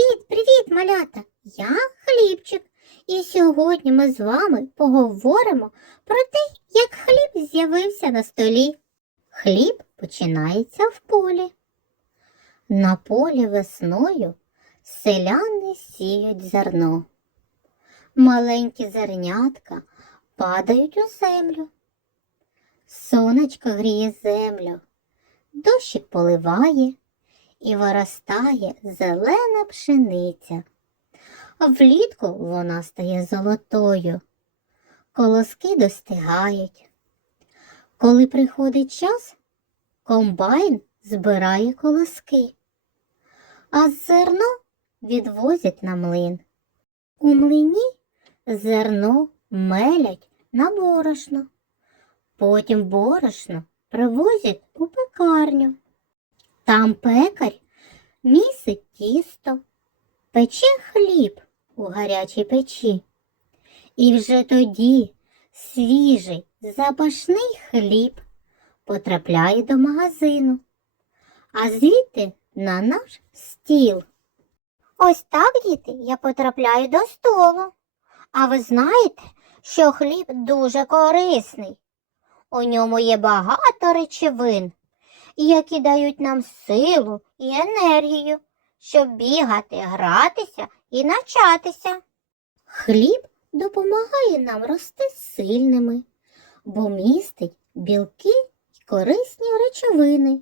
Привіт, привіт, малята! Я Хлібчик. І сьогодні ми з вами поговоримо про те, як хліб з'явився на столі. Хліб починається в полі. На полі весною селяни сіють зерно. Маленькі зернятка падають у землю. Сонечко гріє землю, дощик поливає і виростає зелена пшениця. Влітку вона стає золотою, колоски достигають. Коли приходить час, комбайн збирає колоски, а зерно відвозять на млин. У млині зерно мелять на борошно, потім борошно привозять у пекарню. Там пекар місить тісто, пече хліб у гарячій печі. І вже тоді свіжий запашний хліб потрапляє до магазину, а звідти на наш стіл. Ось так, діти, я потрапляю до столу. А ви знаєте, що хліб дуже корисний. У ньому є багато речовин які дають нам силу і енергію, щоб бігати, гратися і навчатися. Хліб допомагає нам рости сильними, бо містить білки й корисні речовини.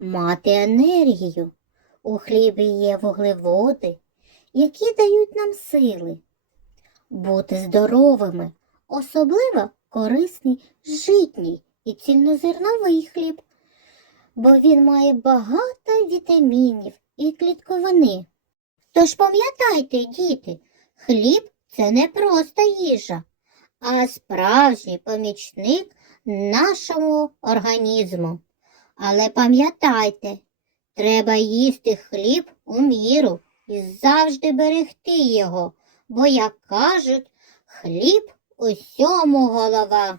Мати енергію. У хлібі є вуглеводи, які дають нам сили. Бути здоровими, особливо корисний житній і цільнозерновий хліб бо він має багато вітамінів і клітковини. Тож пам'ятайте, діти, хліб це не просто їжа, а справжній помічник нашому організму. Але пам'ятайте, треба їсти хліб у міру і завжди берегти його, бо, як кажуть, хліб усьому голова.